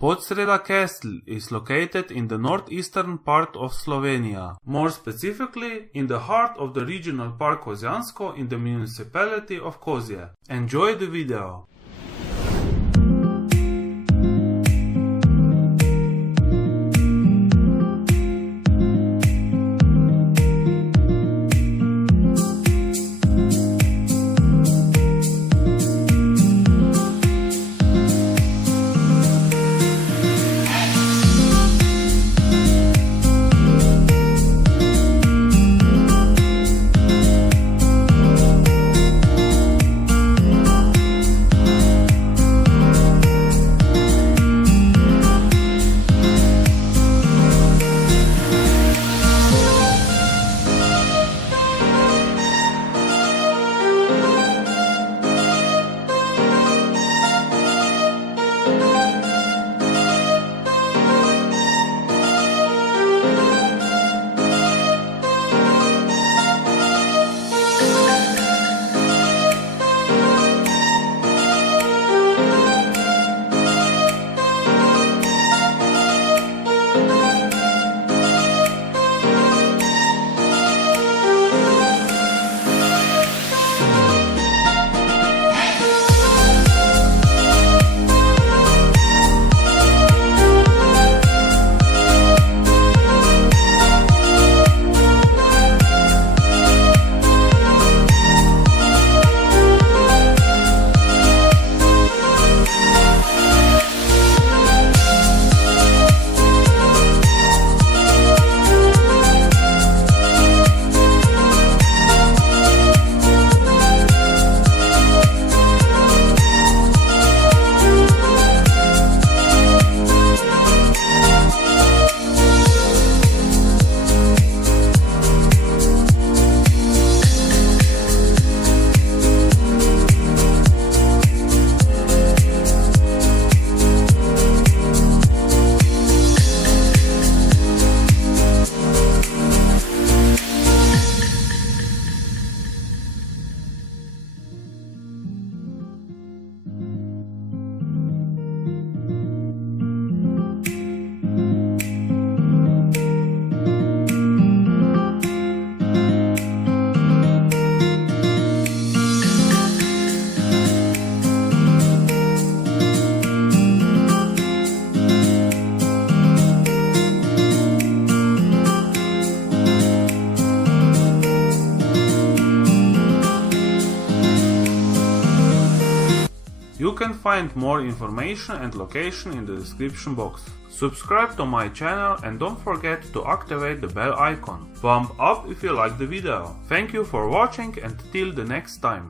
Podsreda Castle is located in the northeastern part of Slovenia, more specifically in the heart of the regional park Kozjansko in the municipality of Kozje. Enjoy the video! You can find more information and location in the description box. Subscribe to my channel and don't forget to activate the bell icon. Thumb up if you like the video. Thank you for watching and till the next time.